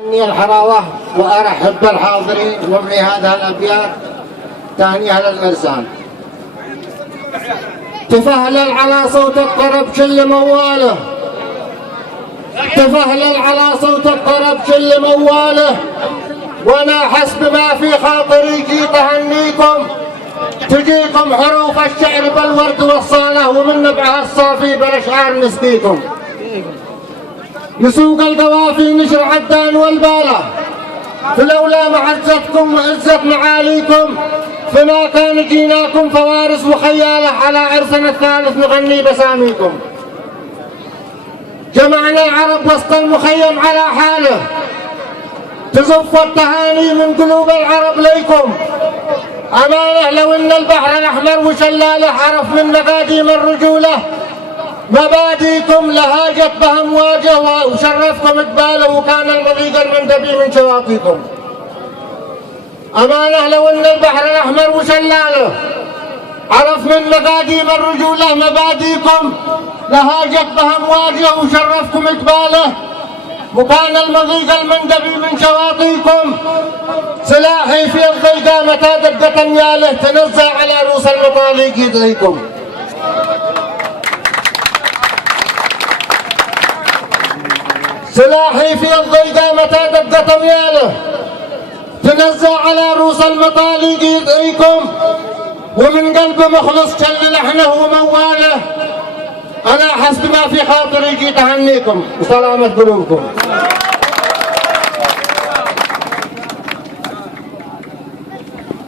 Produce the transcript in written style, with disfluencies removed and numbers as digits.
أني الحراوة وأرحب بالحاضرين وابني هذا الأبيات تهنئة للإرسال. تفهلل على صوت الطرب كل مواله، تفهلل على صوت الطرب كل مواله، وانا حسب ما في خاطري جيت اهنيكم. تجيكم حروف الشعر بالورد والصاله، ومن نبعها الصافي بالاشعار نسقيكم. يسوق القوافي نشر عدان والباله، فلولا معزتكم وعزة معاليكم فما كان جيناكم فوارس وخياله، على عرسنا الثالث نغني بساميكم. جمعنا العرب وسط المخيم على حاله، تزف التهاني من قلوب العرب ليكم. أمانة لو إن البحر الأحمر وشلاله عرف من مقاديم الرجولة، مباديكم لهاجت بأمواجه وشرفكم إقباله، وكان المضيق المندبي من شواطئكم. أمانة لو إن البحر الأحمر وشلاله عرف من مقاديم الرجولة، مباديكم لهاجت بأمواجه وشرفكم إقباله، وكان المضيق المندبي من شواطئكم. سلاحي في الضيقة متى دقت انياله، تنزع على رؤوس المطاليق يدعيكم. سلاحي في الضيقة متى دقت انياله، تنزع على رؤوس المطاليق يدعيكم. ومن قلب مخلص كل لحنه ومواله، انا حسب ما في خاطري جيت اهنيكم وسلامة قلوبكم.